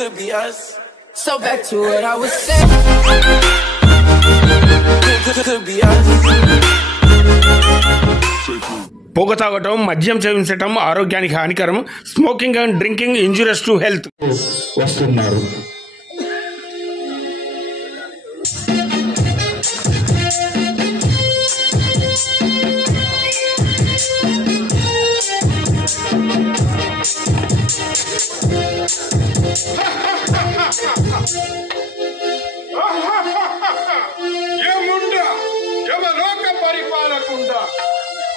Could be us. So back to what I was saying. Could be us. పొగ తాగటం, మద్యం సేవించటం ఆరోగ్యానికి హానికరం. Smoking and drinking injurious to health. వస్తున్నారు. ఏముండా యమలోక పరిపాలకుండ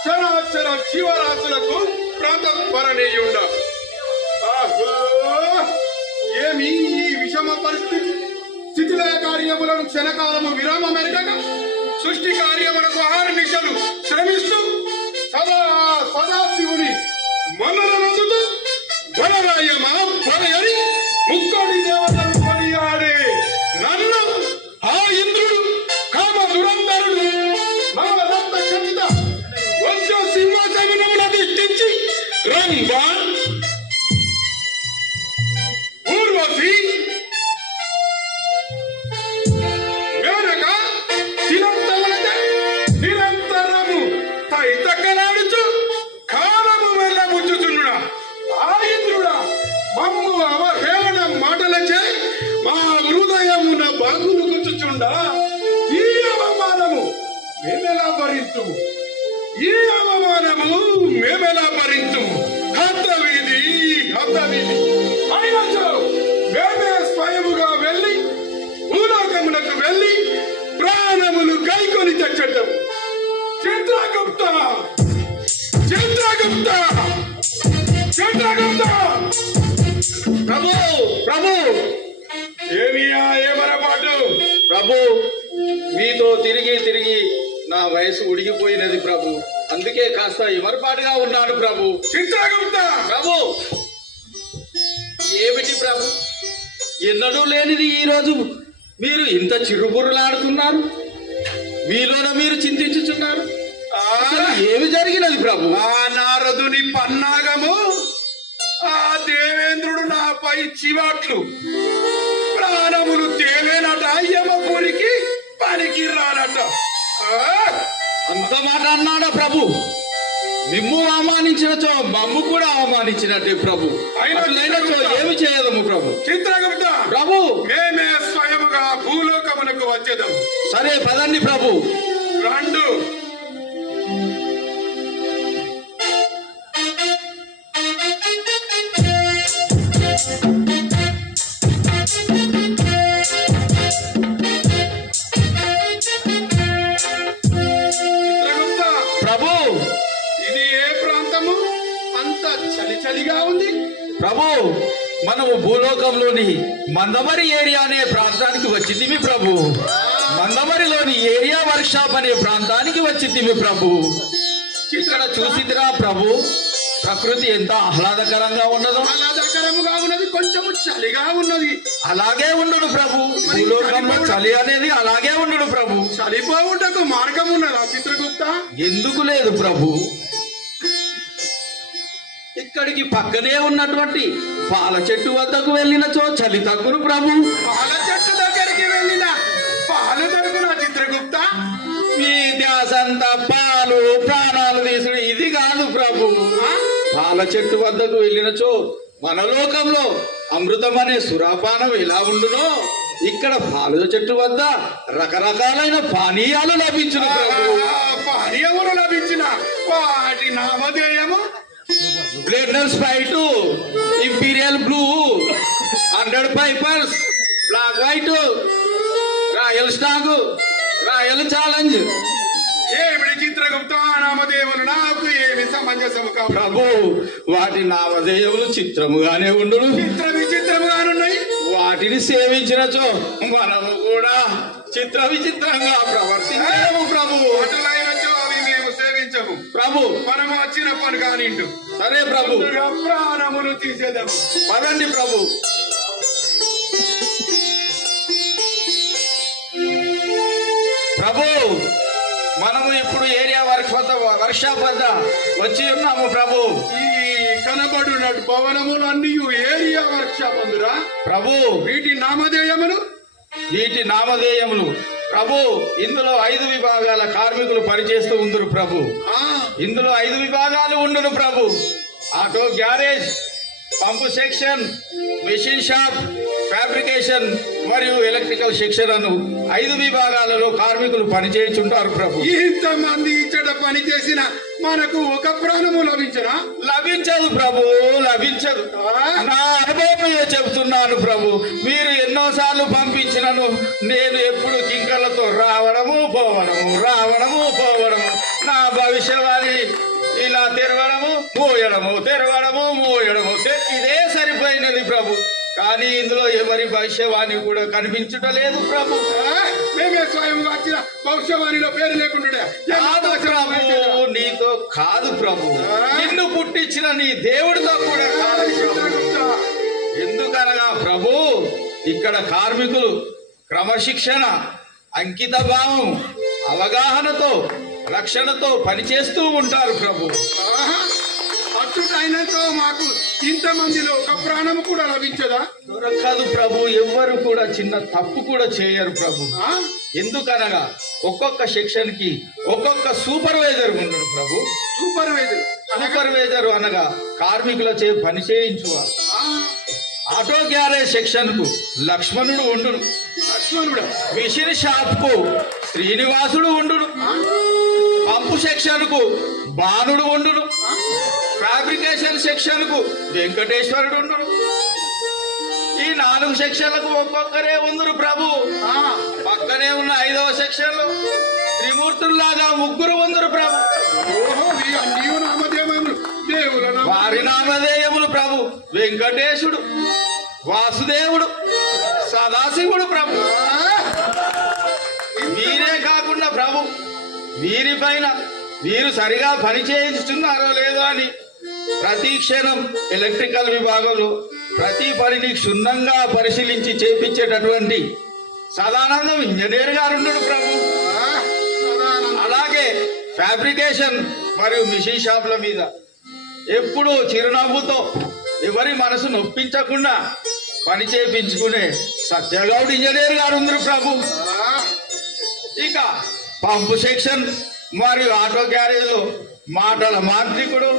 చరాచర జీవరాశులకు ప్రాతస్మరణీయుండ. ఏమి ఈ విషమ పరిస్థితి? స్థితిలయ కార్యములను క్షణకాలము విరామమెరగక సృష్టి కార్యములకు ఆహారనిశలు శ్రమిస్తూ సదాశివుని మనరనందుతూ బలరాయమా బలయని ముక్కోడి దేవతలు కొనియాడే నన్ను ఆ ఇంద్రుడు కామ దురంధరుడు నవదంత ఖచ్చిత వంశ సింహాసనమును ధిష్ఠించి రంభ ఊర్వశి మేనక చిరంతములతో నిరంతరము తైతక్కలాడుచు కాలము వెళ్ళబుచ్చుచున్నా ఆ ఇంద్రుడా మమ్ము అవహేళన మాటలచే మా హృదయమున బాగులు గుచ్చుచుండా. ఈ అవమానము మేమెలా భరింతుము? ఈ అవమానము మేమెలా భరింతుము? హతవిధి హతవిధి అయినచో మేమే స్వయముగా వెళ్ళి భూలోకమునకు వెళ్ళి ప్రాణములు కైకొని తెచ్చటం. చిత్రగుప్త చిత్రగుప్త చిత్రగుప్త ప్రభు ప్రభు ఏమియా ఏమరపాటు? ప్రభు, మీతో తిరిగి తిరిగి నా వయసు ఉడిగిపోయినది ప్రభు. అందుకే కాస్త ఎమరపాటుగా ఉన్నాను ప్రభు. చిత్రగుప్త ప్రభు, ఏమిటి ప్రభు, ఎన్నడూ లేనిది ఈరోజు మీరు ఇంత చిరుబుర్రులాడుతున్నారు? మీలోన మీరు చింతించుచున్నారు. అసలు ఏమి జరిగినది ప్రభు? ఆ నారదుని పన్నాగము, ఆ దేవేంద్రుడు నాపై చివాట్లు, ప్రాణములు తేలేనట, యమపురికి పనికి రానట. అంత మాట అన్నాడా ప్రభు? మిమ్ము అవమానించినచో మమ్ము కూడా అవమానించినట్టే ప్రభు. అట్లయినచో ఏమి చేయదము ప్రభు? చిత్రగుప్త ప్రభు, మేమే స్వయముగా భూలోకమునకు వచ్చేదము. సరే పదండి ప్రభు. రెండు ప్రభు, ఇది ఏ ప్రాంతము? అంత చలి చలిగా ఉంది. ప్రభు, మనము భూలోకంలోని మందమరి ఏరియా అనే ప్రాంతానికి వచ్చింది ప్రభు. మందమరిలోని ఏరియా వర్క్ షాప్ అనే ప్రాంతానికి వచ్చింది ప్రభు. ఇక్కడ చూసిదిరా ప్రభు, ప్రకృతి ఎంత ఆహ్లాదకరంగా ఉన్నదో. ఆహ్లాదకరముగా ఉన్నది, కొంచెము చలిగా ఉన్నది. అలాగే ఉండును ప్రభు. భూలోకంలో చలి అనేది అలాగే ఉండును ప్రభు. చలిపోవుటకు మార్గం ఉన్నదా చిత్రగుప్త? ఎందుకు లేదు ప్రభు? ఇక్కడికి పక్కనే ఉన్నటువంటి పాల చెట్టు వద్దకు వెళ్ళినచో చలి తగ్గును ప్రభు. పాల చెట్టు దగ్గరికి వెళ్ళిన పాలు దొరుకునా చిత్రగుప్త? మీ ధ్యాసంతా పాలు ప్రాణాలు తీసుడు ఇది కాదు ప్రభు. పాల చెట్టు వద్దకు వెళ్ళినచో మన లోకంలో అమృతం అనే సురాపానం ఎలా ఉండునో ఇక్కడ పాల చెట్టు వద్ద రకరకాలైన పానీయాలు లభించును ప్రభు. పానీయములు లభించిన వాటి నామధేయము blender sprite, imperial blue, 100 pipers, black white, royal stag, royal challenge. ఏమిటి చిత్రగుప్త నామధేయములు నాకు ఏమి సమంజసము కావు ప్రభు. వాటి నామధేయములు చిత్రముగానే ఉండును, చిత్ర విచిత్రముగానున్నాయి. వాటిని సేవించినచో మనము కూడా చిత్ర విచిత్రంగా ప్రవర్తించము ప్రభు. అటులైనచో అవి మేము సేవించము ప్రభు. మనము వచ్చిన పని కానిండు. సరే ప్రభు, ప్రాణములు తీసేదము. పదండి ప్రభు. ప్రభు, మనము ఇప్పుడు ఏరియా వర్క్ షాప్ వద్ద వచ్చి ఉన్నాము ప్రభు. ఈ కనబడునట్టు భవనములు అన్ని ఏరియా వర్క్ షాప్ అందురా. ప్రభు వీటి నామధేయములు ప్రభు ఇందులో 5 విభాగాల కార్మికులు పనిచేస్తూ ఉందరు ప్రభు. ఇందులో 5 విభాగాలు ఉండును ప్రభు. ఆటో గ్యారేజ్, పంపు సెక్షన్, మెషిన్ షాప్, ఫ్యాబ్రికేషన్ మరియు ఎలక్ట్రికల్ సెక్షన్ అను 5 విభాగాలలో కార్మికులు పనిచేయుచుంటారు ప్రభు. ఇంతమంది ఇచ్చట పని చేసిన మనకు ఒక ప్రాణము లభించదు ప్రభు, లభించదు. నా అనుభవం చెబుతున్నాను ప్రభు. మీరు ఎన్నోసార్లు పంపించినను నేను ఎప్పుడు కింకర్లతో రావడము పోవడము నా భవిష్యవాణి ఇలా తెరవడము మోయడము ఇదే సరిపోయినది ప్రభు. కానీ ఇందులో ఎవరి భవిష్యవాణి కూడా కనిపించటలేదు ప్రభు. మేమే స్వయం వచ్చిన భవిష్యవాణిలో పేరు లేకుండా నీతో కాదు ప్రభు, నిన్ను పుట్టించిన నీ దేవుడితో కూడా కాదు ప్రభు. ఎందుకనగా ప్రభు ఇక్కడ కార్మికులు క్రమశిక్షణ, అంకిత భావం, అవగాహనతో, రక్షణతో పనిచేస్తూ ఉంటారు ప్రభు. అచ్చుటైనంతో మాకు ఇంతమందిలో ఒక ప్రాణము కూడా లభించదా? దొరకదు ప్రభు. ఎవ్వరు కూడా చిన్న తప్పు కూడా చేయరు ప్రభు. ఎందుకనగా ఒక్కొక్క సెక్షన్ కి ఒక్కొక్క సూపర్వైజర్ ఉండడు ప్రభు. సూపర్వైజర్ అనగా కార్మికులచే పని చేయించువారు. ఆటో గ్యారేజ్ సెక్షన్ కు లక్ష్మణుడు ఉండును. మిషన్ షాప్ కు శ్రీనివాసుడు ఉండును. పంపు సెక్షన్ కు బాణుడు ఉండును. ఫ్యాబ్రికేషన్ సెక్షన్ కు వెంకటేశ్వరుడు ఉండును. ఈ 4 సెక్షన్లకు ఒక్కొక్కరే ఉందరు ప్రభు. పక్కనే ఉన్న 5వ సెక్షన్ లో త్రిమూర్తుల్లాగా 3 ఉందరు ప్రభు. వారి నామధేయములు ప్రభు వెంకటేశుడు, వాసుదేవుడు, సదాశివుడు ప్రభు. వీరే కాకుండా ప్రభు వీరిపైన వీరు సరిగా పని చేయిస్తున్నారో లేదో అని ప్రతి క్షణం ఎలక్ట్రికల్ విభాగంలో ప్రతి పనిని క్షుణ్ణంగా పరిశీలించి చేపించేటటువంటి సదానందం ఇంజనీర్ గారు ఉన్నాడు ప్రభు. అలాగే ఫ్యాబ్రికేషన్ మరియు మిషన్ షాప్ల మీద ఎప్పుడూ చిరునవ్వుతో ఎవరి మనసు నొప్పించకుండా పని చేయించుకునే సత్యగౌడ్ ఇంజనీర్ గారు ఉన్నారు ప్రభు. ఇక పంపు సెక్షన్ మరియు ఆటో గ్యారేజ్ లో మాటల మాంత్రికుడు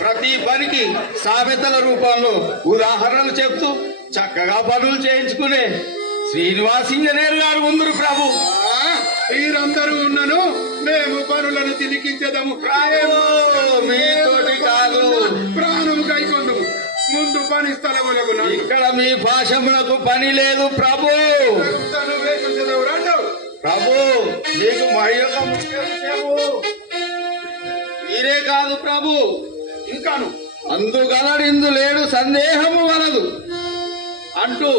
ప్రతి పనికి సామెతల రూపంలో ఉదాహరణలు చెప్తూ చక్కగా పనులు చేయించుకునే శ్రీనివాస్ ఇంజనీర్ గారు ఉన్నారు ప్రభు. మీరందరూ ఉన్నను మేము పనులను తిరిగించదము. మీతోటి కాదు, ప్రాణము కైకొందుము. ముందు పని స్థలములకు ఇక్కడ మీ భాషములకు పని లేదు ప్రభు. ప్రభు మీకు మరి ఒక ముఖ్య విషయము మీరే కాదు ప్రభు, ఇంకాను అందుగలడిందు లేడు సందేహము వలదు అంటూ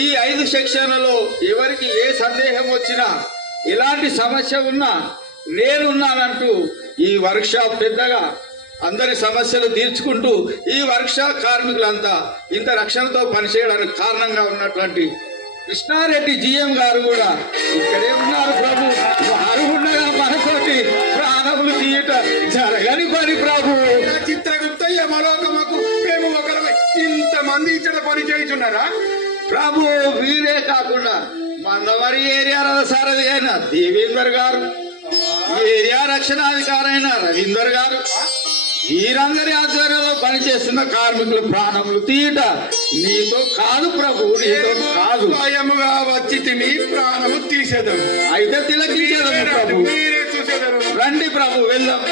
ఈ 5 సెక్షన్లలో ఎవరికి ఏ సందేహం వచ్చినా ఎలాంటి సమస్య ఉన్నా నేనున్నానంటూ ఈ వర్క్ షాప్ పెద్దగా అందరి సమస్యలు తీర్చుకుంటూ ఈ వర్క్ షాప్ కార్మికులంతా ఇంత రక్షణతో పనిచేయడానికి కారణంగా ఉన్నటువంటి కృష్ణారెడ్డి జిఎం గారు కూడా ఇక్కడే ఉన్నారు ప్రభు. వారు ఉండగా మనతోటి ప్రాణములు తీయట జరగని పని ప్రభు. చిత్రగుప్త యమలోకమకు మేము ఒకరమై ఇంతమంది ఇచ్చట పని చేయుచున్నారా ప్రభు? వీరే కాకుండా మందమరి ఏరియా రథసారథి అయిన దేవేందర్ గారు, ఏరియా రక్షణాధికారి అయిన రవీందర్ గారు, వీరందరి ఆధ్వర్యంలో పనిచేస్తున్న కార్మికుల ప్రాణములు తీయట నీతో కాదు ప్రభు, నీతో కాదు. స్వయముగా వచ్చి తిని ప్రాణము తీసేదాం. అయితే తిలకించేదాము ప్రభు. మీరే చూసేదారు. రండి ప్రభు వెళ్దాం.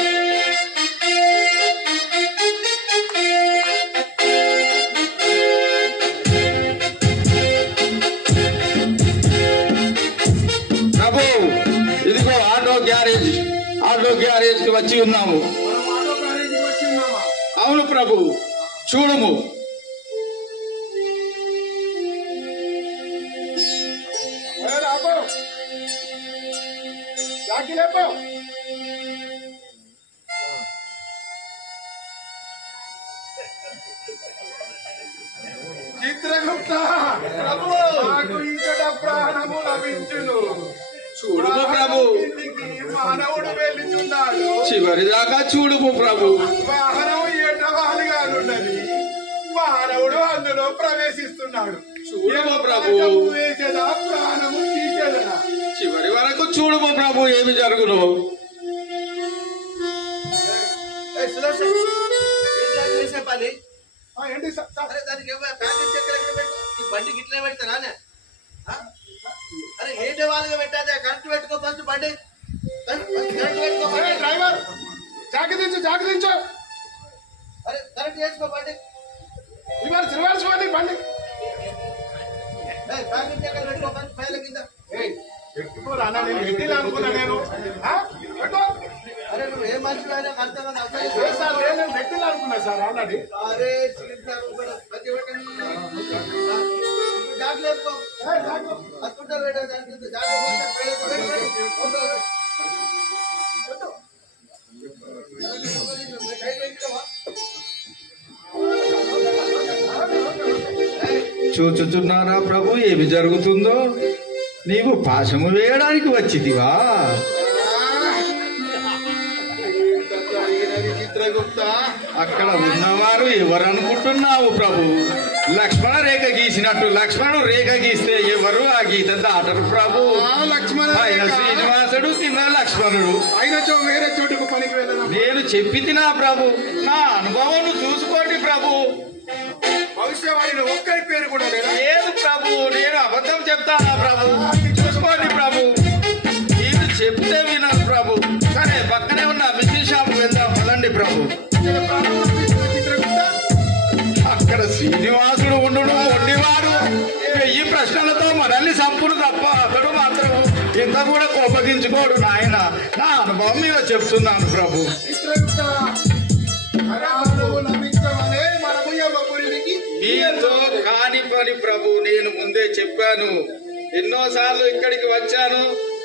ప్రభు ఇదిగో ఆటో గ్యారేజ్ కి వచ్చి ఉన్నాము. అవును ప్రభు, చూడము. చిత్రగుప్త నాకు ఇంకట ప్రాణము లభించును. చూడుము ప్రభు, మానవుడు వెళ్ళుచున్నాడు. చివరిదాకా చూడుము ప్రభు. వాహనం ఏటవాలుగానున్నది. మానవుడు అందులో ప్రవేశిస్తున్నాడు. చూడమో ప్రభు. వేసేదా ప్రాణము తీసేదా? చివరి వరకు చూడమో ప్రభు ఏమి జరుగును. ఏంటి బండి గిట్లే పెడతారా? అరే ఏంటి వాళ్ళగా పెట్టాదే? కరెక్ట్ పెట్టుకో ఫస్ట్ బండి. డ్రైవర్ జాగ్రత్త. అరే కరెక్ట్ చేసుకో బండి. రివర్స్ బండి ప్యాకెట్ చక్కెర పెట్టుకో ఫస్ట్ పైల కింద. పెట్టుకోరా నేను పెట్టిలా అనుకున్నా నేను. అరే నువ్వు ఏ మనిషి అయినా అర్థం సార్ నేను పెట్టిలా అనుకున్నా సార్ ఆల్రెడీ. అరే జాగ్రత్త వేసుకో. హాస్పిటల్ చూచుచున్నారా ప్రభు ఏమి జరుగుతుందో? నీవు పాశము వేయడానికి వచ్చితివా? చిత్రగుప్త అక్కడ ఉన్నవారు ఎవరు అనుకుంటున్నావు ప్రభు? లక్ష్మణ రేఖ గీసినట్టు లక్ష్మణుడు రేఖ గీస్తే ఎవరు ఆ గీత దాటరు ప్రభు. లక్ష్మణ ఆయన శ్రీనివాసుడు కింద లక్ష్మణుడు. ఆయన వేరే చోటుకు పనికి వెళ్ళను. నేను చెప్పి తినా ప్రభు, నా అనుభవం చూసుకోండి ప్రభు. భవిష్యవాణిలో ఒక్కరి పేరు కూడా లేదా? లేదు ప్రభు, నేను అబద్ధం చెప్తానా ప్రభు? చూసుకోండి ప్రభు. మీరు చెప్తే వినరు ప్రభు. సరే పక్కనే ఉన్న మిషన్ షాప్ వెళ్దాం పదండి ప్రభు. అక్కడ శ్రీనివాసుడు ఉండు వండివాడు 1000 ప్రశ్నలతో మనల్ని సంపుడు తప్ప అతడు మాత్రం ఇంత కూడా కోపగించుకోడు. నాయన నా అనుభవం మీద చెప్తున్నాను ప్రభు. మీతో కాని పని ప్రభు. నేను ముందే చెప్పాను, ఎన్నోసార్లు ఇక్కడికి వచ్చాను,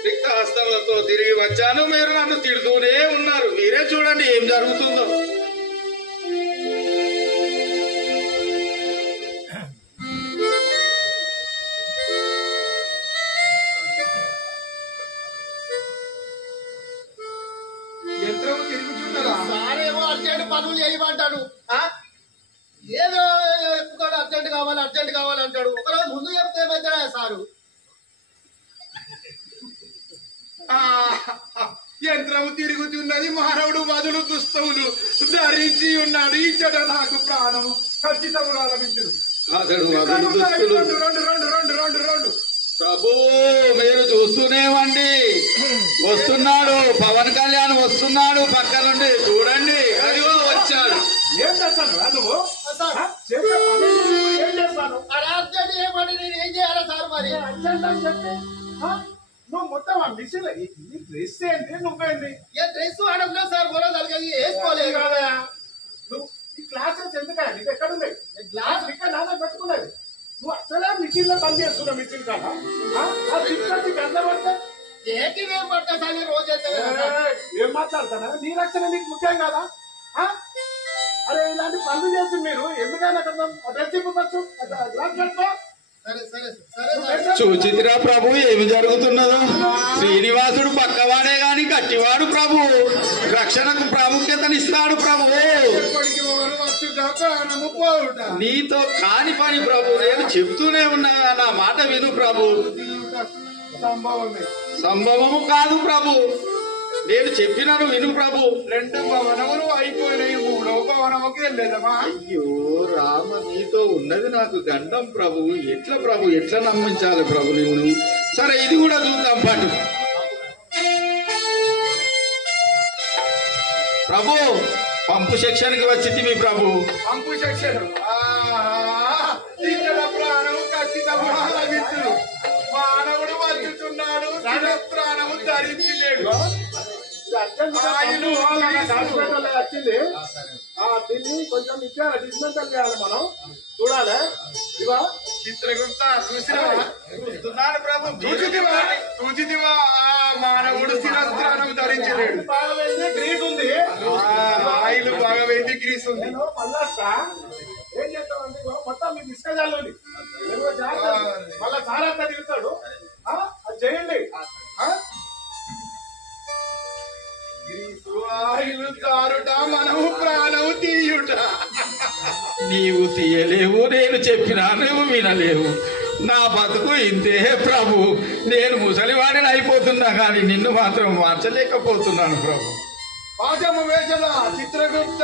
రిక్త హస్తములతో తిరిగి వచ్చాను. మీరు నన్ను తిడుతూనే ఉన్నారు. మీరే చూడండి ఏం జరుగుతుందో. యంత్రం తిరుగుతున్నదా? సారేమో అర్జెంట్ పనులు చేయమంటాడు. ఏదో ఎత్తుకోడు, అర్జెంట్ కావాలి అంటాడు. ఒకరోజు ముందు చెప్తే ఏమవుతాడా సారు? యంత్రము తిరుగుతున్నది, మానవుడు బదులు దుస్తువులు ధరించి ఉన్నాడు. ఇచ్చట నాకు ప్రాణము ఖచ్చితంగా లభించదు. రెండు ప్రభు మీరు చూస్తూనేవండి, వస్తున్నాడు పవన్ కళ్యాణ్ వస్తున్నాడు పక్క నుండి. చూడండి అదిగో వచ్చాడు. ఏం చేస్తాను నువ్వు? ఏం చేస్తాను? అర్జెంట్ ఏమని నేను ఏం చేయాలి సార్? మరి అర్జెంట్ అని చెప్పి నువ్వు మొత్తం ఆ మిషన్ డ్రెస్ ఏంటి నువ్వేంటి? ఏ డ్రెస్ ఆడంలో సార్ కూడా తలకి వేసుకోలేదు కాదయా నువ్వు. ఈ క్లాసెస్ ఎందుకయ్యా నీకు ఎక్కడ ఉన్నాయి? గ్లాస్ ఇక్కడ నాన్న పెట్టుకున్నది. నువ్వు అసలే మిషన్ లో పని చేస్తున్నావు. మిషన్ కదా ఎంత పడతా? ఏంటి ఏం పడతా సార్? రోజు ఏం మాట్లాడతానా? నీ రక్షణ నీకు ముఖ్యం కదా? అరే ఇలాంటి పనులు చేసి మీరు ఎందుకైనా డ్రెస్ ఇవ్వచ్చు. గ్లాస్ పెట్టుకో. చూచితిరా ప్రభు ఏమి జరుగుతున్నదో? శ్రీనివాసుడు పక్కవాడే గాని గట్టివాడు ప్రభు. రక్షణకు ప్రాముఖ్యతనిస్తాడు ప్రభు. నీతో కాని పని ప్రభు. నేను చెప్తూనే ఉన్నా, నా మాట విను ప్రభు. సంభవము కాదు ప్రభు, నేను చెప్పినను విను ప్రభు. 2 భవనములు అయిపోయినాయి, 3వ భవనముకి వెళ్ళేదమ్మా. అయ్యో రామ, నీతో ఉన్నది నాకు గండం ప్రభు. ఎట్లా ప్రభు, ఎట్లా నమ్మించాలి ప్రభు నిన్ను? సరే ఇది కూడా చూద్దాం పాటు. ప్రభు పంపు సెక్షన్ కి వచ్చింది ప్రభు. పంపు సెక్షన్ ఇక్కడ ప్రాణము ఖచ్చితంగా లభించును. మానవుడు వచ్చుతున్నాడు, ప్రాణము ధరించి లేడు. వచ్చింది దీన్ని కొంచెం ఇచ్చారు, డిస్మెంటల్ చేయాలి మనం. చూడాలి. ఇవా చిత్రగుప్త చూస్తున్నాడు ప్రభు. చూచితివా మానవుడు శిరస్త్రాణం ధరించలేడు. గ్రీస్ ఉంది, ఆయిల్ బాగా వేసి గ్రీస్ ఉంది. మళ్ళా ఏం చేస్తామంటే మొత్తం మీకు ఇసుకజాలు మళ్ళా సారంతా తిరుగుతాడు. అది చేయండి. మనము ప్రాణము తీయుట. నీవు తీయలేవు, నేను చెప్పినా నువ్వు వినలేవు. నా బతుకు ఇంతే ప్రభు. నేను ముసలివాడిని అయిపోతున్నా కానీ నిన్ను మాత్రం మార్చలేకపోతున్నాను ప్రభు. పాశము వేసల చిత్రగుప్త,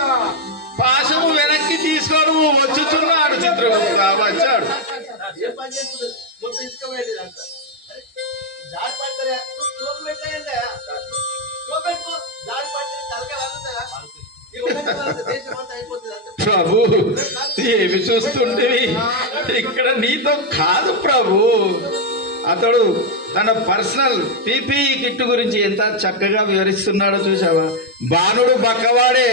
పాశము వెనక్కి తీసుకొని వచ్చుచున్నాడు చిత్రగుప్త. వచ్చాడు. ఏ పని చేస్తుంది మొత్తం ఇసుకపోయేది అంతా జారి పడతారా చూపు పెట్టాయంటే చూపెట్టుకో జారి పడితే తలకే వదులుతారా దేశం అంతా అయిపోతుంది అంత ప్రభు ఏమి చూస్తుండేవి ఇక్కడ నీతో కాదు ప్రభు. అతడు తన పర్సనల్ పీపీఈ కిట్ గురించి ఎంత చక్కగా వివరిస్తున్నాడో చూసావా. బాణుడు బక్కవాడే,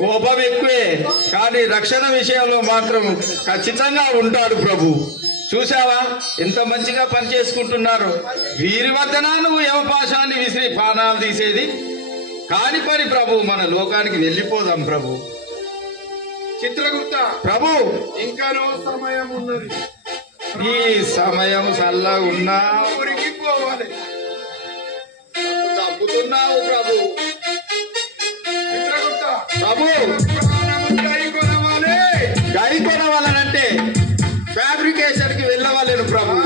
కోపం ఎక్కువే, కానీ రక్షణ విషయంలో మాత్రం ఖచ్చితంగా ఉంటాడు ప్రభు. చూసావా ఎంత మంచిగా పని చేసుకుంటున్నారు. వీరి వద్దన నువ్వు యమపాశాన్ని విసిరి పానాలు తీసేది కాని పని ప్రభు. మన లోకానికి వెళ్ళిపోదాం ప్రభు. చిత్రగుప్త ప్రభు ఇంకానో సమయం ఉన్నది. ఈ సమయం చల్లగా ఉన్నా ఊరికి పోవాలి. చంపుతున్నావు ప్రభు. చిత్రగుప్త ప్రభు గై కొనవాలనంటే ఫ్యాబ్రికేషన్ కి వెళ్ళవాలేను ప్రభు.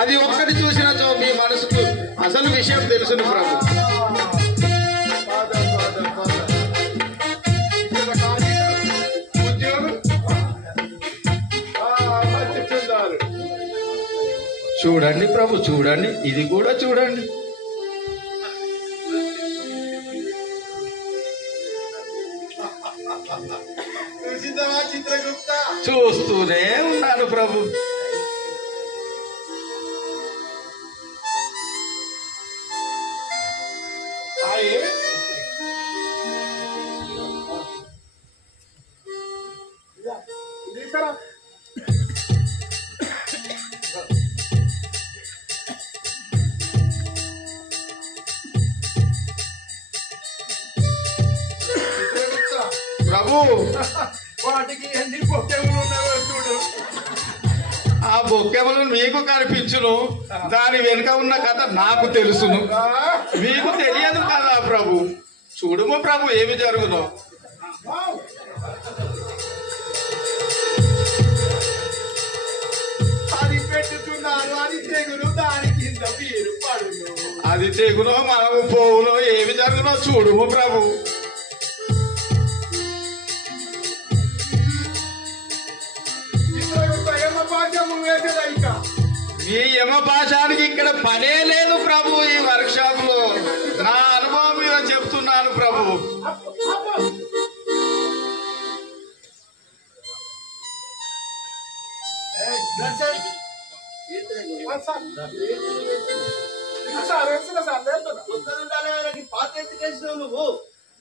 అది ఒక్కటి చూసినచో మీ మనసుకు అసలు విషయం తెలుసును ప్రభు. చూడండి ప్రభు, చూడండి, ఇది కూడా చూడండి. చూసిందవా చిత్రగుప్త? చూస్తూనే ఉన్నాను ప్రభు. సాయి తీసుకురా. ప్రభు వాటికి ఎన్ని పొట్టెములు ఉన్నాయో చూడు. ఆ బొక్కెములు మీకు కనిపించును, దాని వెనుక ఉన్న కథ నాకు తెలుసును. మీకు తెలియదు కదా ప్రభు. చూడుము ప్రభు ఏమి జరుగునో. అది పెట్టుతున్నారు, అది తెగులు, దాని కింద మీరు పడును. అది తెగునో మనము పోవునో ఏమి జరుగునో చూడుము ప్రభు. చిత్రగుప్త యమపాశము వేసల ఇంకా ఈ యమపాశానికి ఇక్కడ పనే లేదు ప్రభు. ఈ వర్క్ షాప్ లో నా అనుభవం మీద చెప్తున్నాను ప్రభు. సార్ వేసిన సార్ లేపుతున్నా. పాత ఎత్తుకేసినావు నువ్వు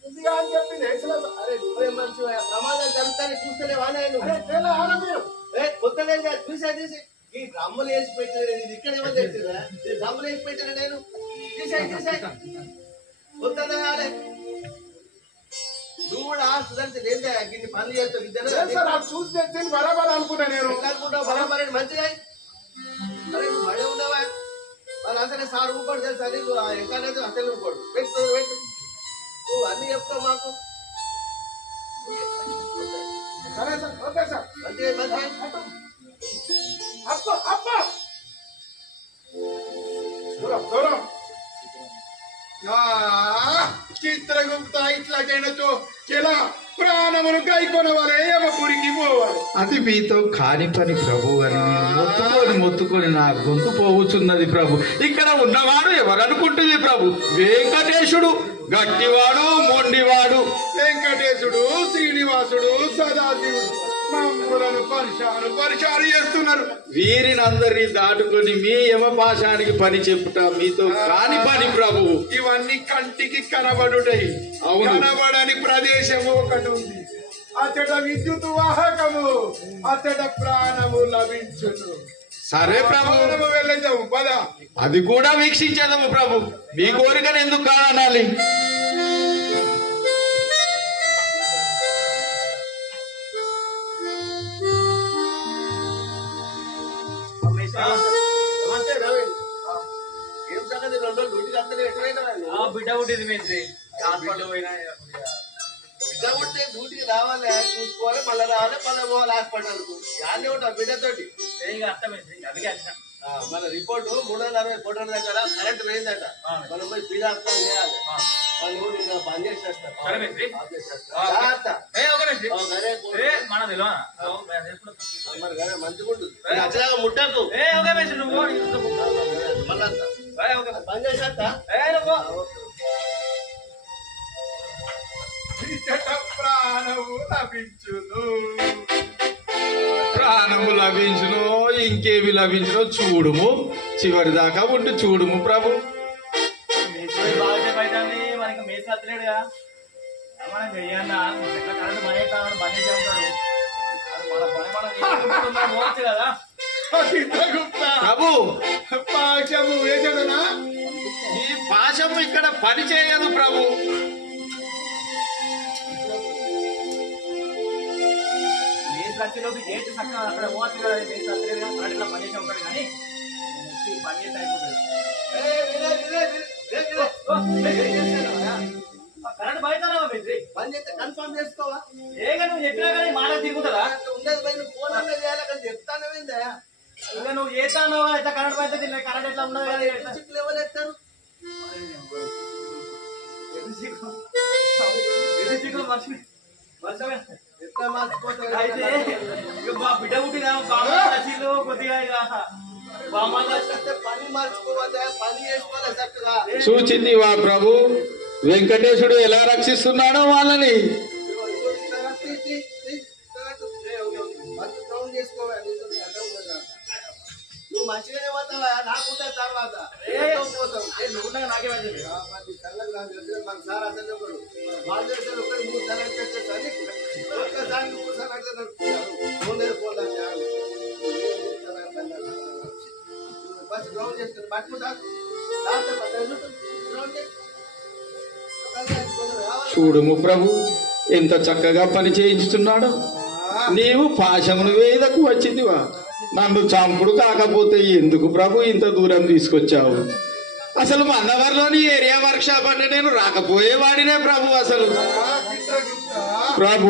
ముందుగా అని చెప్పి వేసిన సార్. అరే నువ్వే మనిషి ప్రమాదాలు జరుగుతానే చూస్తలేవా నేను మీరు కొత్తగా చూసి ఈ డ్రమ్ములు వేసి పెట్టాను. ఇది ఇక్కడ ఏమో తెలిసిందా? డ్రమ్ములు వేసి పెట్టాను నేను. తీసాయి కొత్తగా నువ్వు కూడా సుధారిస్తే ఏంటా గిన్ని పనులు చేస్తావు ఇద్దరు సార్ అది చూసి తెచ్చింది బరాబర్ అనుకున్నా నేను. అనుకుంటావు బరాబర్ మంచిగా. అరే నువ్వు బడే ఉన్నావా? వాళ్ళు అసలే సార్ ఊపడు తెలుసా నీకు ఎక్కడైతే అసలు ఊపడు. పెట్టు నువ్వు అన్ని చెప్తావు మాకు. సరే సార్, ఓకే సార్. మంచిగా అప్ప అప్ప దూరం దూరం. చిత్రగుప్త ఇట్లాగైనతో ఎలా ప్రాణమును కైకొనవాలి, యమపురికి పోవాలి. అది మీతో కాని పని ప్రభు అని నేను మొత్తుకొని నా గొంతు పోవుచున్నది ప్రభు. ఇక్కడ ఉన్నవాడు ఎవరనుకుంటుంది ప్రభు? వెంకటేశుడు గట్టివాడు, మొండివాడు. వెంకటేశుడు, శ్రీనివాసుడు, సదాశివుడు మమ్ములను పరిచారు చేస్తున్నారు. వీరినందరినీ దాటుకొని మీ యమపాశానికి పని చెప్పుట మీతో కాని పని ప్రభు. ఇవన్నీ కంటికి కనబడుటై, అవును. కనబడని ప్రదేశము ఒకటి ఉంది. అతడ విద్యుత్ వాహకము, అతడ ప్రాణము లభించును. సరే ప్రభు, వెళ్ళేద్దాము పద. అది కూడా వీక్షించేదము ప్రభు. మీ కోరికను ఎందుకు కాదనాలి? నమస్తే నవీన్. ఏం సంగతి? 2 రోజులు డ్యూటీకి వస్తే ఎక్కడైనా బిడ్డ పుట్టింది మేస్త్రి హాస్పిటల్ పోయినా బిడ్డ పుట్టే డ్యూటీకి రావాలి, చూసుకోవాలి, మళ్ళీ రావాలి, మళ్ళీ పోవాలి హాస్పిటల్ కు. యాన్ని ఉంటావు బిడ్డతోటి. మన రిపోర్ట్ 360 ఫోటోల దగ్గర కరెంట్ పోయిందట. మనం పోయి పీడార్థం చేయాలి. వాళ్ళు నేను బంద్ చేసేస్తాను. మంచిగా ఉంటుంది. అచ్చలాగా ముట్టకు మళ్ళీ బంద్ చేసేస్తా. ప్రాణము లభించును ఇంకేమి లభించునో చూడుము, చివరి దాకా ఉండి చూడుము ప్రభు. మనకి మేసి వస్తలేడుగా మనం చెయ్యన్నా కరెంట్ మనే కావాలని బంద్ చేసే ఉంటాడు. మన పని మనం పోవచ్చు కదా. ప్రభు పాశము వేసాడనా? ఈ పాశము ఇక్కడ పని చేయదు ప్రభు. మేసి వచ్చేలోపు ఏంటి చక్కగా అక్కడ పోవచ్చు కదా. మేసి వస్తలేదు కదా, కరెంట్ పని చేసే ఉంటాడు కానీ పని చేస్తే అయిపోతుంది. కరెంట్ బయట బంద్ చేస్తే కన్ఫర్మ్ చేసుకోవా? ఏగా నువ్వు చెప్పినా కానీ మాట తిరుగుతుందా? ఉండదు పైన ఫోన్ అన్న చేయాలి కానీ చెప్తానే ఇంకా నువ్వు చేస్తాను ఎట్లా కరెంట్ బయట కరెంట్ ఎట్లా ఉండదు కదా. ఎవరు ఎత్తారు? ఎట్లా మార్చిపోతారు? అయితే ఇక మా బిడ్డ పుట్టినా బామ్మ నచ్చిళ్ళు కొద్దిగా ఇక బామ్మ పని మార్చుకోవద్దా? పని చేసుకోవాలి చక్కగా. చూచింది వా ప్రభు, వెంకటేశుడు ఎలా రక్షిస్తున్నాడో వాళ్ళని. నువ్వు మంచిగానే పోతావా? నాకుంటే తర్వాత పోతావు. నువ్వు నాకే మంచిది. మన సార్ అసలు వాళ్ళు చేశారు. 3 సార్లు పెట్టేసరి ఒక్కసారి 3 సార్లు ఫోన్ ఫస్ట్ గ్రౌండ్ చేస్తారు. పట్టుకుంటా చూడుము ప్రభు ఎంత చక్కగా పని చేయించుతున్నాడో. నీవు పాశమును వేదకు వచ్చిందివా? నన్ను చంపుడు కాకపోతే ఎందుకు ప్రభు ఇంత దూరం తీసుకొచ్చావు? అసలు మందవర్లోని ఏరియా వర్క్ షాప్ అంటే నేను రాకపోయేవాడినే ప్రభు. అసలు ప్రభు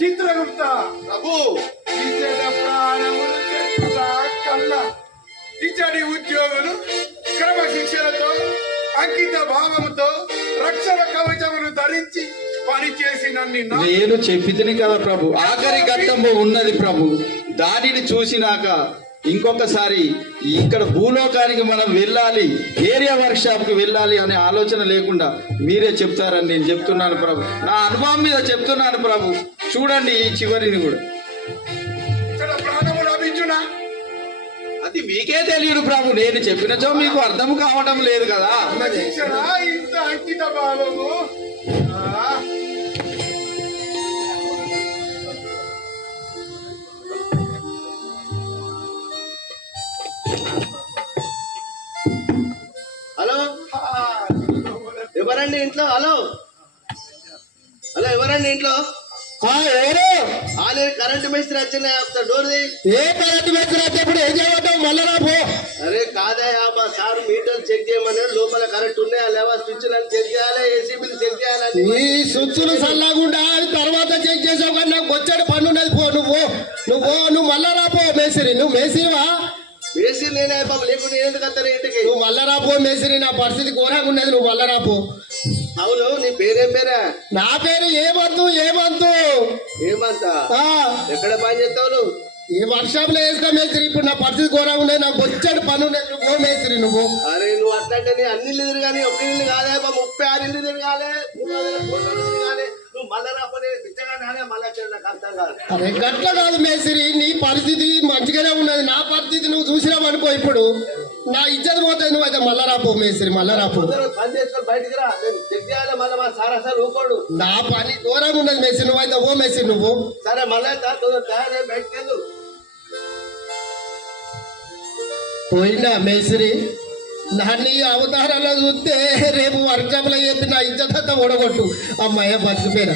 చిత్రగుప్త ప్రభు ఇచ్చట ప్రాణములు చెట్టుట కన్నా ఇచ్చటి ఉద్యోగులు క్రమశిక్షణతో అంకిత భావముతో రక్షణ కవచమును ధరించి పనిచేసి నన్ను నేను చెప్పితిని కదా ప్రభు, ఆఖరి ఘట్టము ఉన్నది ప్రభు. దానిని చూసినాక ఇంకొకసారి ఇక్కడ భూలోకానికి మనం వెళ్ళాలి, ఏరియా వర్క్ షాప్ కి వెళ్ళాలి అనే ఆలోచన లేకుండా మీరే చెప్తారని నేను చెప్తున్నాను ప్రభు. నా అనుభవం మీద చెప్తున్నాను ప్రభు. చూడండి ఈ చివరిని కూడా. ప్రాణము లభించునా? అది మీకే తెలియదు ప్రభు. నేను చెప్పినచో మీకు అర్థం కావడం లేదు కదా. శిక్షణ ఇంత అంకిత భావము హలో ఎవరండి ఇంట్లో? హలో హలో ఎవరండి ఇంట్లో? కరెంట్ మేస్త్రి వచ్చిన డోర్ ఏ కరెంట్ మేస్త్రి వచ్చేప్పుడు ఏం చేయమంటావు? మళ్ళా పో. అరే కాదయా మా సార్ మీటర్లు చెక్ చేయమని, లోపల కరెంట్ ఉన్నాయా లేవా, స్విచ్లు చెక్ చేయాలి, ఏసీ బిల్ చెక్ చేయాలని. ఈ స్విచ్లు సల్లాగుండా తర్వాత చెక్ చేసావు కానీ నాకు వచ్చాడు పన్ను ఉన్నది. పో నువ్వు మళ్ళా రాపో మేసిరి. నువ్వు మేసిరివా? మేసి నేనే బాబు, లేకుండా ఎందుకు వస్తాను ఇంటికి? నువ్వు మళ్ళా రాపో మేసిరి. నా పరిస్థితి ఘోరంగా ఉన్నది. నువ్వు మళ్ళా రాపో. అవును నీ పేరేం పేరా? నా పేరు ఏమంతు. ఏమంతా? ఎక్కడ పని చేస్తావు నువ్వు? ఈ వర్షంలో వేసుకో మేస్త్రి. ఇప్పుడు నా పరిస్థితి ఘోరంగా ఉన్నది. నాకు వచ్చాడు పన్ను ఉన్నది. నువ్వు మేస్త్రి నువ్వు. అరే నువ్వు అట్లంటే నీ అన్ని ఇల్లు తిరగాని, ఒక్క ఇల్లు కాదే 36 ఇల్లు తిరగాలి, 300 కోట్లు తిరగాలి. నువ్వు మళ్ళా రాకపోతే పిచ్చగానే మళ్ళా నాకు అర్థం కాదు. అరే గట్ల కాదు మేస్త్రి, నీ పరిస్థితి మంచిగానే ఉన్నది. నా పరిస్థితి నువ్వు చూసినావు అనుకో, ఇప్పుడు నా ఇజ్జత్ పోతుంది. నువ్వు అయితే మళ్ళా రాపో మేస్త్రి, మళ్ళా రాపో. పని చేసుకొని బయటికి రా, నేను చెక్ చేయాలి. మళ్ళీ మా సార్ అసలు ఊకోడు. నా పని ఘోరంగా ఉన్నది మేస్త్రి. నువ్వైతే ఓ మేస్త్రి నువ్వు. సరే మళ్ళా తయారై బయటకు వెళ్ళు. పోయినా మేస్త్రి, నన్ను ఈ అవతారాల్లో చూస్తే రేపు వర్షంలో చెప్పి నా ఇజ్జత్ అంతా ఓడగొట్టు. అమ్మాయి బతికిపోయినా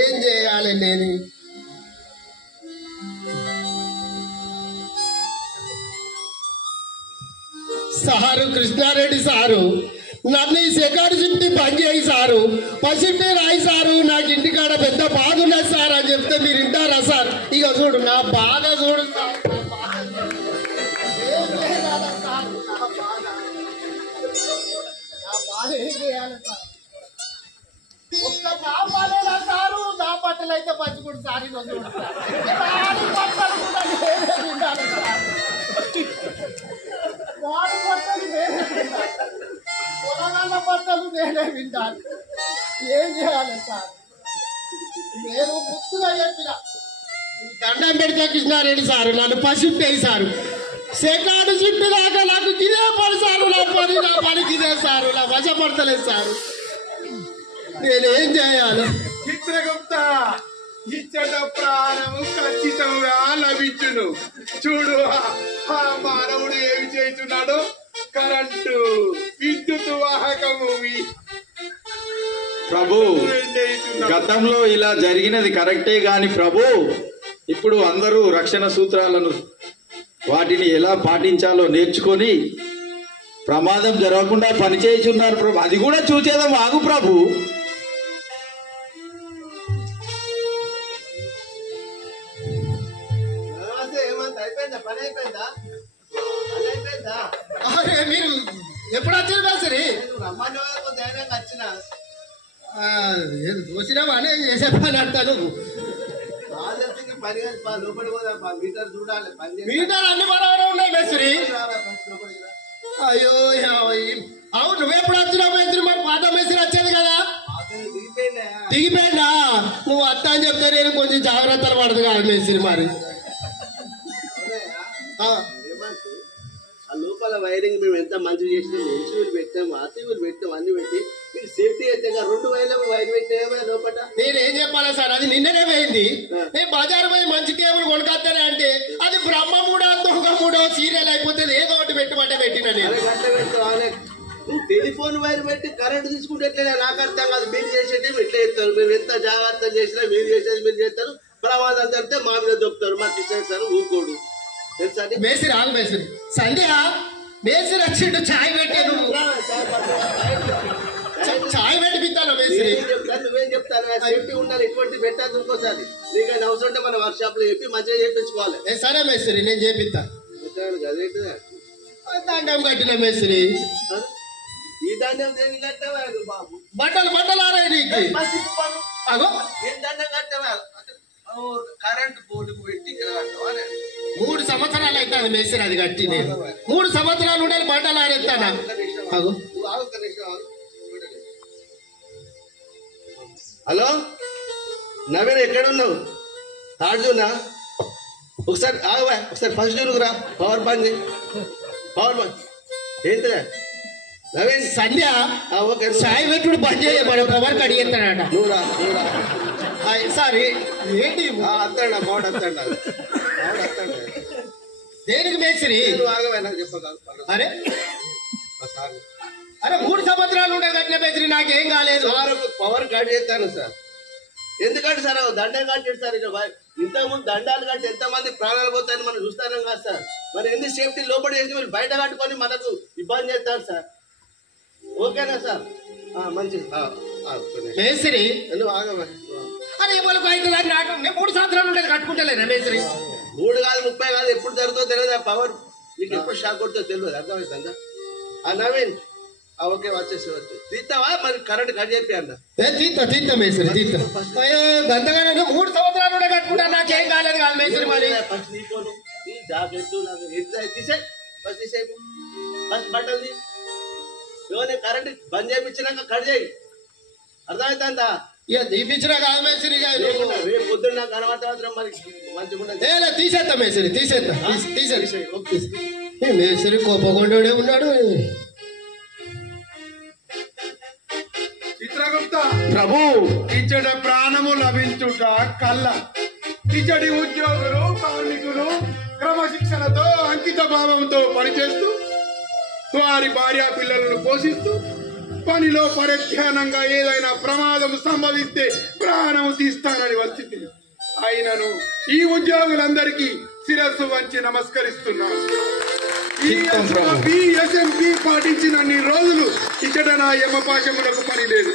ఏం చేయాలి నేను? సారు కృష్ణారెడ్డి సారు నన్ను ఈ సెకండ్ షిఫ్ట్ బంద్ చేయి సారు ఫస్ట్ షిఫ్ట్ రాయి సారు నాకు ఇంటికాడ పెద్ద బాధ ఉన్నది సార్ అని చెప్తే మీరు వింటారా సార్? ఇక చూడు నా బాధ చూడు సార్, నా బాధ చూడు. ఏం చేయాలి సార్? నా బాధ ఏం చేయాలి సార్? ఒక్క నా బాధేనా సారు? నా బట్టలు అయితే పంచుకుంటు సార్. ఇక చూడు సార్, వాడి బట్టలు కూడా నేనే వింటాను సార్. వాడి బట్టలు నేనే వింటాను, పొలగాళ్ళ బట్టలు నేనే వింటాను. ఏం చేయాలి సార్? నేను గుర్తుగా చెప్పిన దండం పెడితే కృష్ణారెడ్డి సారు నన్ను పసిఫ్ట్ అయ్యి సారు సెకండ్ షిఫ్ట్ దాకా నాకు ఇదే పని సారు. నా పనికి ఇదే సారు, నా వశపడతలేదు సారు. నేనేం చేయాలి? చిత్రగుప్త ఇచ్చట ప్రాణము ఖచ్చితంగా లభించును. చూడు ఆ మానవుడు ఏమి చేస్తున్నాడో. కరెంటు విద్యుత్ వాహకము ప్రభు గతంలో ఇలా జరిగినది కరెక్టే గాని ప్రభు ఇప్పుడు అందరూ రక్షణ సూత్రాలను వాటిని ఎలా పాటించాలో నేర్చుకొని ప్రమాదం జరగకుండా పనిచేయుచున్నారు ప్రభు. అది కూడా చూచేదాం ఆగు ప్రభు. ఏమంత అయిపోయిందా? పని అయిపోయిందా? పని అయిపోయిందా? మీరు ఎప్పుడు వచ్చారు సరే? రమ్మని ధైర్యంగా వచ్చిన చూసినావా అని చేసే పని అంటాను. పని లోపలికి పోదా, మీటర్ చూడాలి. మీటర్ అన్ని బరాబర్ ఉన్నాయి మేస్త్రి. అయ్యో అవును, నువ్వెప్పుడు వచ్చినావు మేస్త్రి? మరి పాత మేస్త్రి వచ్చేది కదా. దిగిపోయిందా? నువ్వు అత్త అని చెప్తే నేను కొంచెం జాగ్రత్తలు పడదు కాదు మేస్త్రి. మరి ఆ లోపల వైరింగ్ మేము ఎంత మంచిగా చేసినాం, ఎన్సీలు పెట్టాము, ఆర్సీలు పెట్టాము, అన్ని పెట్టి మీరు సేఫ్టీ అయితే 2 వైర్లకు వైర్ పెట్టినా లోపల. నేనేం చెప్పాలా సార్? అది నిన్ననే పోయింది. నేను బజారు పోయి మంచి కేబుల్ కొనుకొస్తానే అంటే అది బ్రహ్మమూడో దొంగమూడో సీరియల్ అయిపోతుంది. ఏదో ఒకటి పెట్టమంటే పెట్టినా నేను. టెలిఫోన్ వైర్ పెట్టి కరెంట్ తీసుకుంటే ఎట్లా నాకు అర్థం కాదు. మీరు చేసేది ఎట్లా చేస్తారు? మేము ఎంత జాగ్రత్తలు చేసినా మీరు చేసేది మీరు చేస్తారు. ప్రమాదాలు జరిగితే మా మీద దొరుకుతారు. మాకు ఇచ్చేస్తారు ఊకోడు. మేస్త్రి ఆగు మేస్త్రి. సంధ్య మేస్త్రి వచ్చిండు చాయ్ పెట్టాను. చాయ్ పెట్టి పిస్తాను మేస్త్రి. నువ్వేం చెప్తాను? సేఫ్టీ ఉండాలి. ఎటువంటి పెట్టాలి. ఇంకోసారి నీకైనా అవసరం ఉంటే మన వర్క్ షాప్ లో చెప్పి మంచిగా చేయించుకోవాలి. సరే మేస్త్రి, నేను చేపిస్తా. అదేంటిదా దండం కట్టిన మేస్త్రి. ఈ దండం దేని కట్టవా బాబు? బట్టలు ఆరాయి నీకు. అగో ఏం దండం కట్టవా? కరెంట్ బోర్డుకు పెట్టి 3 సంవత్సరాలు అవుతుంది మేస్త్రి అది కట్టి. నేను 3 సంవత్సరాలు ఉండాలి బట్టలు ఆరేస్తానా? అగో హలో నవీన్, ఎక్కడున్నావు? అర్జునా ఒకసారి ఆగవా, ఒకసారి ఫస్ట్ జరుగురా. పవర్ బంద్, పవర్ బంద్. ఏంటిదా నవీన్? సంధ్య ఓకే చాయ్ పెట్టుడు బంద్ చేయ, మన పవర్ కడిగేస్తాడట. నువ్వురా సారీ ఏంటి అత్తాడా బాడు అత్తాడా దేనికి మేస్త్రి? ఆగవా నాకు చెప్ప. అరే అరే 3 సంవత్సరాలు ఉండే కట్టిన మేస్త్రి, నాకేం కాలేదు. పవర్ కట్ చేస్తాను సార్. ఎందుకంటే సార్ దండం కట్టాడు సార్. ఇక ఇంతకుముందు దండాలు కట్టి ఎంతమంది ప్రాణాలు పోతాయని మనం చూస్తాను కదా సార్. మరి ఎన్ని సేఫ్టీ లోపల చేసి మీరు బయట కట్టుకొని మనకు ఇబ్బంది చేస్తారు సార్. ఓకేనా సార్? మంచిది మేస్త్రి. నువ్వు ఆగవా. అరే వాళ్ళకు అయితే నాకు 3 సంవత్సరాలు ఉండేది కట్టుకుంటలేనా మేస్త్రి? 3 కాదు 30 కాదు, ఎప్పుడు జరుగుతుందో తెలియదు. ఆ పవర్ నీకు ఎప్పుడు షాక్ కొడుతుందో తెలియదు. అర్థమవుతుందా? నవీన్ ఓకే వచ్చేసి తీస్తావా? మరి కరెంట్ కట్ చెప్పి అన్న. తీస్తా మేస్త్రి తీస్తా. అయ్యో గంతగానే 3 సంవత్సరాలు ఉండే కట్టుకుంటా, నాకేం కాలేదు కాదు మేస్త్రి. మరి ఫస్ట్ నీకోను తీసే ఫస్ట్ తీసే ఫస్ట్ బట్టలు కరెంట్ బంద్ చేయించినాక కట్ చేయి. అర్థమవుతుందా? ఇక తీపించినా కాదు మేస్త్రి. రేపు పొద్దున్న నాకు కనబడతా మరి మంచిగా తీసేస్తా మేస్త్రి, తీసేస్తా. మేస్త్రి కోపకొండే ఉన్నాడు. చిత్రగుప్త ప్రభు ఇచ్చట ప్రాణము లభించుట కళ్ళ. ఇచ్చటి ఉద్యోగులు కార్మికులు క్రమశిక్షణతో అంకిత భావంతో పనిచేస్తూ వారి భార్య పిల్లలను పోషిస్తూ పనిలో పరిజ్ఞానంగా ఏదైనా ప్రమాదం సంభవిస్తే ప్రాణం తీస్తానని వచ్చి అయినను ఈ ఉద్యోగులందరికీ శిరస్సు వంచి నమస్కరిస్తున్నాను. ఈ ఎస్ఎంపి పాటించినన్ని రోజులు ఇక్కడ నా యమపాశములకు పని లేదు.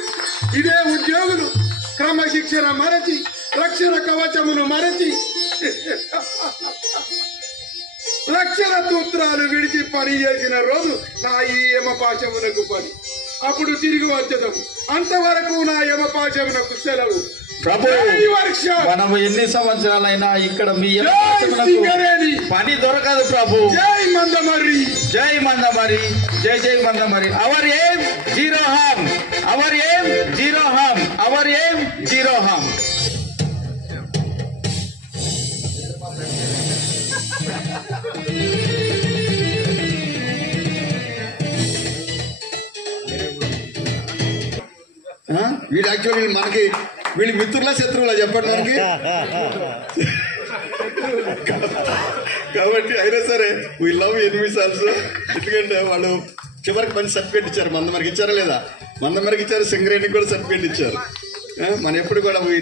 ఇదే ఉద్యోగులు క్రమశిక్షణ మరచి రక్షణ కవచమును మరచి రక్షణ సూత్రాలు విడిచి పని చేసిన రోజు నా ఈ యమపాశమునకు పని. అప్పుడు తిరిగి వచ్చేదాము. అంతవరకు నా యమపాశమునకు సెలవు. ప్రభు, మనము ఎన్ని సంవత్సరాలైనా ఇక్కడ మీ పని దొరకదు ప్రభు. జై మందమర్రి, జై మందమరి, జై జై మందమరి. అవర్ ఏం జీరో హామ్, అవర్ ఏం జీరో హామ్, అవర్ ఏం జీరో హామ్. వీళ్ళు యాక్చువల్లీ మనకి వీళ్ళు మిత్రుల శత్రువులా చెప్పండి మనకి. కాబట్టి అయినా సరే వీ లవ్ ఎనిమీస్ ఆల్సో. ఎందుకంటే వాళ్ళు చివరికి మంచి సర్టిఫికేట్ ఇచ్చారు. మందమరికి ఇచ్చారా లేదా? మందమరికి ఇచ్చారు, సింగరేణికి కూడా సర్టిఫికేట్ ఇచ్చారు. మనం ఎప్పుడు కూడా we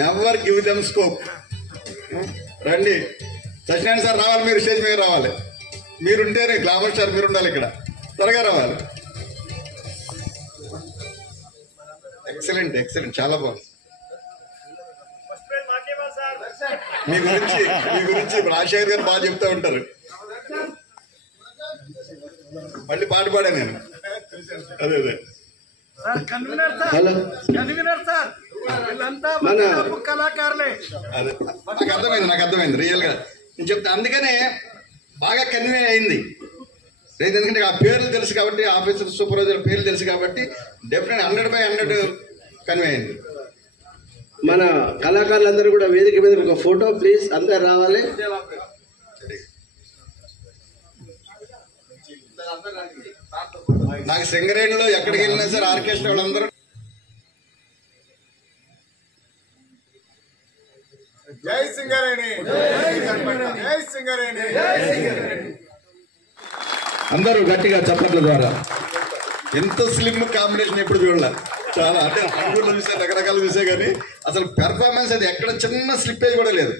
never give them scope. రండి సత్యనారాయణ సార్ రావాలి, మీరు స్టేజ్ మీద రావాలి. మీరుంటేనే గ్లామర్ స్టార్, మీరు ఉండాలి ఇక్కడ. త్వరగా రావాలి. ఎక్సలెంట్ ఎక్సలెంట్, చాలా బాగుంది. మీ గురించి రాజశేఖర్ గారు బాగా చెప్తా ఉంటారు. మళ్ళీ పాట పాడా నేను. అదే అదే హలో, కళాకారులే. అదే నాకు అర్థమైంది రియల్ గా నేను చెప్తా. అందుకనే బాగా కన్వే అయింది. ఎందుకంటే ఆ పేర్లు తెలుసు కాబట్టి, ఆఫీసర్ సూపర్వైజర్ పేర్లు తెలుసు కాబట్టి డెఫినెట్ 100/100 కన్వే అయింది. మన కళాకారులందరూ కూడా వేదిక మీద ఒక ఫోటో ప్లీజ్, అందరు రావాలి. నాకు సింగరేణిలో ఎక్కడికి వెళ్ళినా సరే ఆర్కెస్ట్రా వాళ్ళందరూ జై సింగరేణి, జై సింగరేణి. అందరూ గట్టిగా చప్పట్ల ద్వారా. ఎంత స్లిమ్ కాంబినేషన్ ఎప్పుడు చూడాల. చాలా అంటే చూసే రకరకాలు చూసే కానీ అసలు పెర్ఫార్మెన్స్ అది ఎక్కడ చిన్న స్లిప్పేజ్ కూడా లేదు.